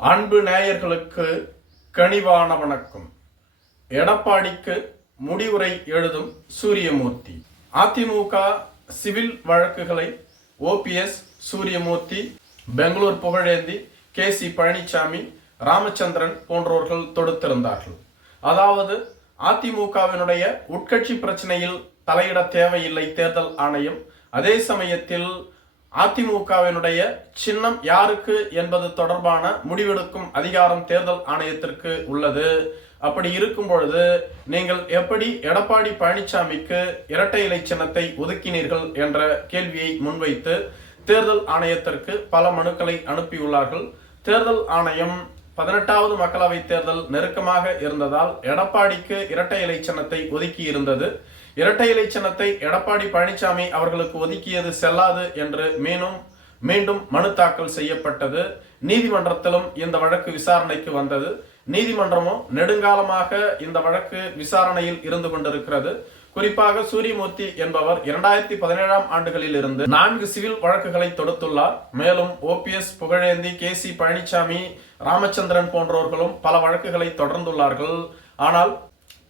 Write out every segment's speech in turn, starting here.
அன்பு நேயர்களுக்கு கனிவான வணக்கம். எடப்பாடிக்கு முடிவுரை எழுதும் சூரியமூர்த்தி. அதிமுக சிவில் வழக்குகளை OPS Suriyamoorthy Bangalore Pugazhendhi K C Palaniswami Ramachandran போன்றோர்கள் தொடுத்திருந்தார்கள். அதாவது அதிமுகவினுடைய உட்கட்சி பிரச்சனையில் தலையிட தேவையில்லை தேர்தல் ஆணையம் அதே சமயத்தில் அதிமுகவினுடைய சின்னம் யாருக்கு என்பது தொடர்பான முடிவெடுக்கும் அதிகாரம் தேர்தல் ஆணையத்திற்கு உள்ளது. அப்படி இருக்கும் பொழுது நீங்கள் எப்படி எடப்பாடி பழனிசாமிக்கு இரட்டை இலை சின்னத்தை ஒதுக்கினீர்கள் என்ற கேள்வியை முன்வைத்து தேர்தல் ஆணையத்திற்கு பல மனுக்களை அனுப்பியுள்ளார்கள். தேர்தல் ஆணையம் பதினெட்டாவது மக்களவை தேர்தல் நெருக்கமாக இருந்ததால் எடப்பாடிக்கு இரட்டை இலை சின்னத்தை ஒதுக்கி இருந்தது இரட்டை இலை சின்னத்தை எடப்பாடி பழனிசாமி அவர்களுக்கு ஒதுக்கியது செல்லாது என்று மீண்டும் மீண்டும் மனு தாக்கல் செய்யப்பட்டது. நீதிமன்றத்திலும் இந்த வழக்கு விசாரணைக்கு வந்தது. நீதிமன்றமும் நெடுங்காலமாக இந்த வழக்கு விசாரணையில் இருந்து கொண்டிருக்கிறது. குறிப்பாக சூரியமூர்த்தி என்பவர் இரண்டாயிரத்தி பதினேழாம் ஆண்டுகளில் இருந்து நான்கு சிவில் வழக்குகளை தொடுத்துள்ளார். மேலும் OPS Pugazhendhi K C Palaniswami Ramachandran போன்றவர்களும் பல வழக்குகளை தொடர்ந்துள்ளார்கள். ஆனால்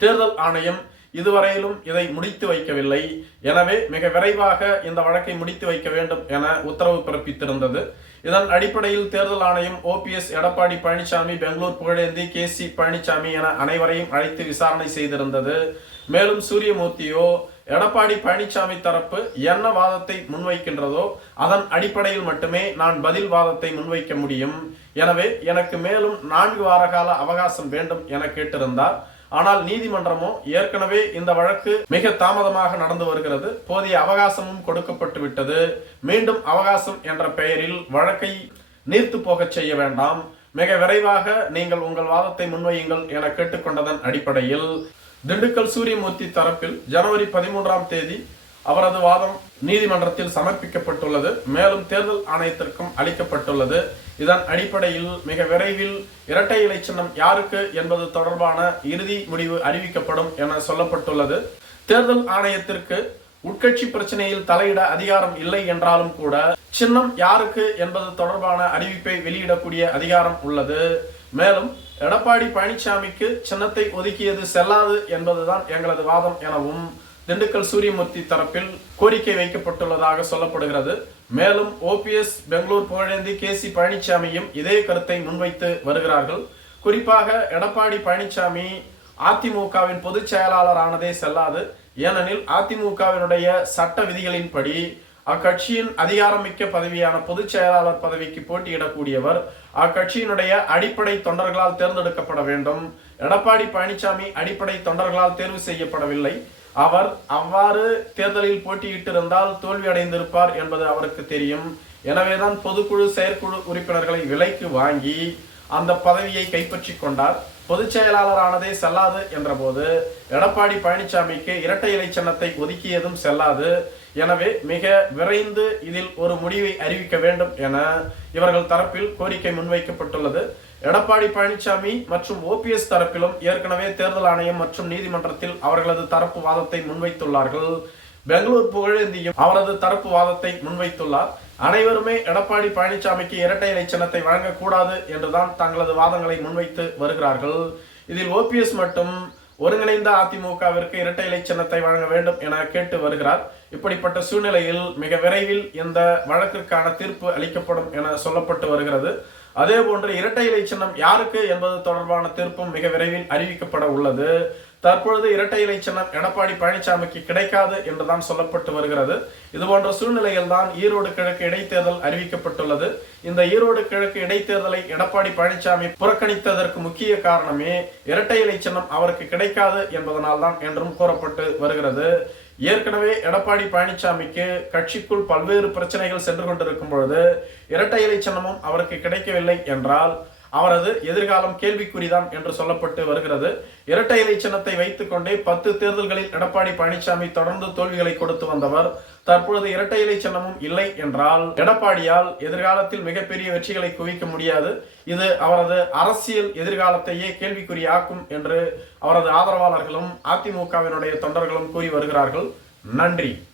தேர்தல் ஆணையம் இதுவரையிலும் இதை முடித்து வைக்கவில்லை. எனவே மிக விரைவாக இந்த வழக்கை முடித்து வைக்க வேண்டும் என உத்தரவு பிறப்பித்திருந்தது. இதன் அடிப்படையில் தேர்தல் ஆணையம் OPS Edappadi Palaniswami Bangalore Pugazhendhi K C Palaniswami என அனைவரையும் அழைத்து விசாரணை செய்திருந்தது. மேலும் சூரியமூர்த்தியோ எடப்பாடி பழனிசாமி தரப்பு என்ன வாதத்தை முன்வைக்கின்றதோ அதன் அடிப்படையில் மட்டுமே நான் பதில் வாதத்தை முன்வைக்க முடியும். எனவே எனக்கு மேலும் நான்கு வார கால அவகாசம் வேண்டும் என கேட்டிருந்தார். ஆனால் நீதிமன்றமோ ஏற்கனவே இந்த வழக்கு மிக தாமதமாக நடந்து வருகிறது. போதிய அவகாசமும் கொடுக்கப்பட்டு விட்டது. மீண்டும் அவகாசம் என்ற பெயரில் வழக்கை நீர்த்து போகச் செய்ய வேண்டாம். மிக விரைவாக நீங்கள் உங்கள் வாதத்தை முன்வையுங்கள் என கேட்டுக்கொண்டதன் அடிப்படையில் திண்டுக்கல் சூரியமூர்த்தி தரப்பில் ஜனவரி பதிமூன்றாம் தேதி அவரது வாதம் நீதிமன்றத்தில் சமர்ப்பிக்கப்பட்டுள்ளது. மேலும் தேர்தல் ஆணையத்திற்கும் அளிக்கப்பட்டுள்ளது. இதன் அடிப்படையில் மிக விரைவில் இரட்டை இலை சின்னம் யாருக்கு என்பது தொடர்பான இறுதி முடிவு அறிவிக்கப்படும் என சொல்லப்பட்டுள்ளது. தேர்தல் ஆணையத்திற்கு உட்கட்சி பிரச்சனையில் தலையிட அதிகாரம் இல்லை என்றாலும் கூட சின்னம் யாருக்கு என்பது தொடர்பான அறிவிப்பை வெளியிடக்கூடிய அதிகாரம் உள்ளது. மேலும் எடப்பாடி பழனிசாமிக்கு சின்னத்தை ஒதுக்கியது செல்லாது என்பதுதான் எங்களது வாதம் எனவும் திண்டுக்கல் சூரியமூர்த்தி தரப்பில் கோரிக்கை வைக்கப்பட்டுள்ளதாக சொல்லப்படுகிறது. மேலும் OPS Bangalore Pugazhendhi K C பழனிசாமியும் இதே கருத்தை முன்வைத்து வருகிறார்கள். குறிப்பாக எடப்பாடி பழனிசாமி அதிமுகவின் பொதுச் செயலாளர் ஆனதே செல்லாது. ஏனெனில் அதிமுகவினுடைய சட்ட விதிகளின்படி அக்கட்சியின் அதிகாரமிக்க பதவியான பொதுச் செயலாளர் பதவிக்கு போட்டியிடக்கூடியவர் அக்கட்சியினுடைய அடிப்படை தொண்டர்களால் தேர்ந்தெடுக்கப்பட வேண்டும். எடப்பாடி பழனிசாமி அடிப்படை தொண்டர்களால் தேர்வு செய்யப்படவில்லை. அவர் அவ்வாறு தேர்தலில் போட்டியிட்டிருந்தால் தோல்வி அடைந்திருப்பார் என்பது அவருக்கு தெரியும். எனவேதான் பொதுக்குழு செயற்குழு உறுப்பினர்களை விலைக்கு வாங்கி அந்த பதவியை கைப்பற்றி கொண்டார். பொதுச் செயலாளரானதே செல்லாது என்றபோது எடப்பாடி பழனிசாமிக்கு இரட்டை இலை சின்னத்தை ஒதுக்கியதும் செல்லாது. எனவே மிக விரைந்து இதில் ஒரு முடிவை அறிவிக்க வேண்டும் என இவர்கள் தரப்பில் கோரிக்கை முன்வைக்கப்பட்டுள்ளது. எடப்பாடி பழனிசாமி மற்றும் ஓபிஎஸ் தரப்பிலும் ஏற்கனவே தேர்தல் ஆணையம் மற்றும் நீதிமன்றத்தில் அவர்களது தரப்பு வாதத்தை முன்வைத்துள்ளார்கள். பெங்களூர் புகழேந்தியும் அவரது தரப்பு வாதத்தை முன்வைத்துள்ளார். அனைவருமே எடப்பாடி பழனிசாமிக்கு இரட்டை இலை சின்னத்தை வழங்கக்கூடாது என்றுதான் தங்களது வாதங்களை முன்வைத்து வருகிறார்கள். இதில் ஓபிஎஸ் மட்டும் ஒருங்கிணைந்த அதிமுகவிற்கு இரட்டை இலை சின்னத்தை வழங்க வேண்டும் என கேட்டு வருகிறார். இப்படிப்பட்ட சூழ்நிலையில் மிக விரைவில் இந்த வழக்கிற்கான தீர்ப்பு அளிக்கப்படும் என சொல்லப்பட்டு வருகிறது. அதே போன்று இரட்டை இலை சின்னம் யாருக்கு என்பது தொடர்பான தீர்ப்பும் மிக விரைவில் அறிவிக்கப்பட உள்ளது. தற்பொழுது இரட்டை இலை சின்னம் எடப்பாடி பழனிசாமிக்கு கிடைக்காது என்றுதான் சொல்லப்பட்டு வருகிறது. இது போன்ற சூழ்நிலையில் தான் ஈரோடு கிழக்கு இடைத்தேர்தல் அறிவிக்கப்பட்டுள்ளது. இந்த ஈரோடு கிழக்கு இடைத்தேர்தலை எடப்பாடி பழனிசாமி புறக்கணித்ததற்கு முக்கிய காரணமே இரட்டை இலை சின்னம் அவருக்கு கிடைக்காது என்பதனால் தான் என்றும் கூறப்பட்டு வருகிறது. ஏற்கனவே எடப்பாடி பழனிசாமிக்கு கட்சிக்குள் பல்வேறு பிரச்சனைகள் சென்று கொண்டிருக்கும் பொழுது இரட்டை இலை சின்னமும் அவருக்கு கிடைக்கவில்லை என்றால் அவரது எதிர்காலம் கேள்விக்குறிதான் என்று சொல்லப்பட்டு வருகிறது. இரட்டை இலை சின்னத்தை வைத்துக் கொண்டே பத்து தேர்தல்களில் எடப்பாடி பழனிசாமி தொடர்ந்து தோல்விகளை கொடுத்து வந்தவர். தற்பொழுது இரட்டை இலை சின்னமும் இல்லை என்றால் எடப்பாடியால் எதிர்காலத்தில் மிகப்பெரிய வெற்றிகளை குவிக்க முடியாது. இது அவரது அரசியல் எதிர்காலத்தையே கேள்விக்குறியாக்கும் என்று அவரது ஆதரவாளர்களும் அதிமுகவினுடைய தொண்டர்களும் கூறி வருகிறார்கள். நன்றி.